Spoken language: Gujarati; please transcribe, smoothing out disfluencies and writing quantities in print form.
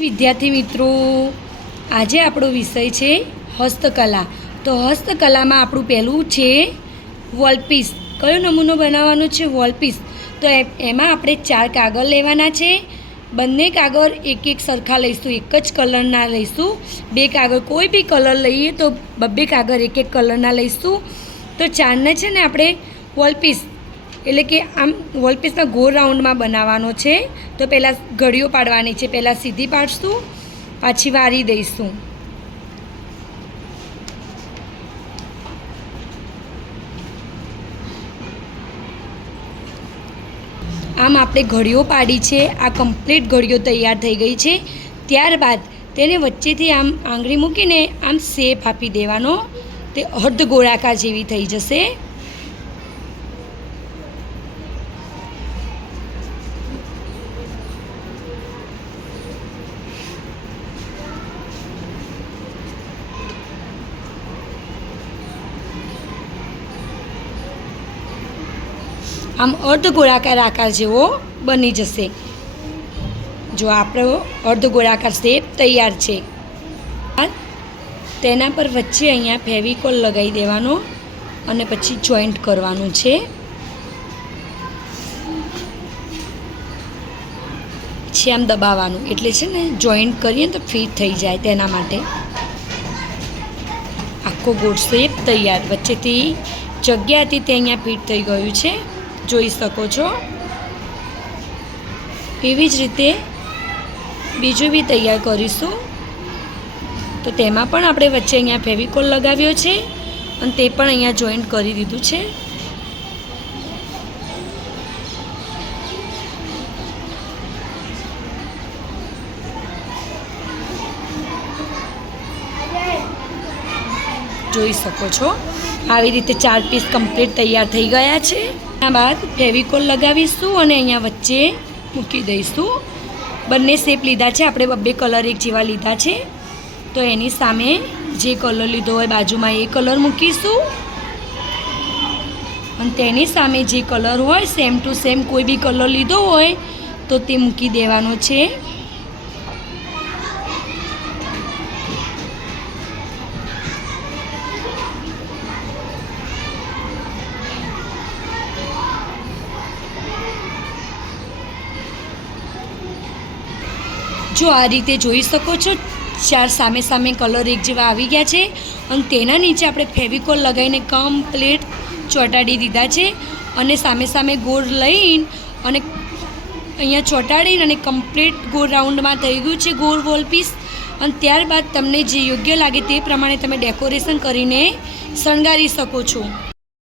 વિદ્યાર્થી મિત્રો, આજે આપણો વિષય છે હસ્તકલા. તો હસ્તકલામાં આપણું પહેલું છે વોલપીસ. કયો નમૂનો બનાવવાનો છે? વોલપીસ. તો એમાં આપણે 4 કાગળ લેવાના છે. બંને કાગળ એક સરખા લઈશું, એક જ કલરના લઈશું. 2 કાગળ કોઈ બી કલર લઈએ તો 2 કાગળ એક કલરના લઈશું. તો 4ને છે ને આપણે વોલપીસ એટલે કે આમ વોલપીસના ગોળ રાઉન્ડમાં બનાવવાનો છે. તો પહેલાં ઘડીઓ પાડવાની છે. પહેલાં સીધી પાડશું, પાછી વારી દઈશું. આમ આપણે ઘડીઓ પાડી છે. આ કમ્પ્લીટ ઘડીઓ તૈયાર થઈ ગઈ છે. ત્યારબાદ તેને વચ્ચેથી આમ આંગળી મૂકીને આમ શેપ આપી દેવાનો. તે અર્ધ ગોળાકાર જેવી થઈ જશે. આમ અર્ધ ગોળાકાર આકાર જેવો બની જશે. જો આપણો અર્ધ ગોળાકાર શેપ તૈયાર છે. તેના પર વચ્ચે અહીંયા ફેવિકોલ લગાવી દેવાનો અને પછી જોઈન્ટ કરવાનું છે. પછી આમ દબાવવાનું એટલે છે ને જોઈન્ટ કરીએ તો ફિટ થઈ જાય. તેના માટે આખો ગોળ શેપ તૈયાર. વચ્ચેથી જગ્યા હતી તે અહીંયા ફિટ થઈ ગયું છે, જોઈ શકો છો. એવી જ રીતે બીજું બી તૈયાર કરીશું. તો તેમાં પણ આપણે વચ્ચે અહીંયા ફેવિકોલ લગાવ્યો છે અને તે પણ અહીંયા જોઈન્ટ કરી દીધું છે. જોઈ શકો છો. આવી રીતે 4 પીસ કમ્પ્લીટ તૈયાર થઈ ગયા છે. ત્યાર બાદ ફેવિકોલ લગાવીશું અને અહીંયા વચ્ચે મૂકી દઈશું. બંને શેપ લીધા છે આપણે, 2 કલર એક જેવા લીધા છે. તો એની સામે જે કલર લીધો હોય બાજુમાં એ કલર મૂકીશું અને તેની સામે જે કલર હોય સેમ ટુ સેમ કોઈ બી કલર લીધો હોય તો તે મૂકી દેવાનો છે. જો આ રીતે જોઈ શકો છો, 4 સામે સામે કલર એક જેવા આવી ગયા છે અને તેના નીચે આપણે ફેવિકોલ લગાવીને કમ્પ્લીટ ચોંટાડી દીધા છે. અને સામે સામે ગોળ લઈને અને અહીંયા ચોંટાડીને અને કમ્પ્લીટ ગોળ રાઉન્ડમાં થઈ ગયું છે ગોળ વોલપીસ. અને ત્યારબાદ તમને જે યોગ્ય લાગે તે પ્રમાણે તમે ડેકોરેશન કરીને શણગારી શકો છો.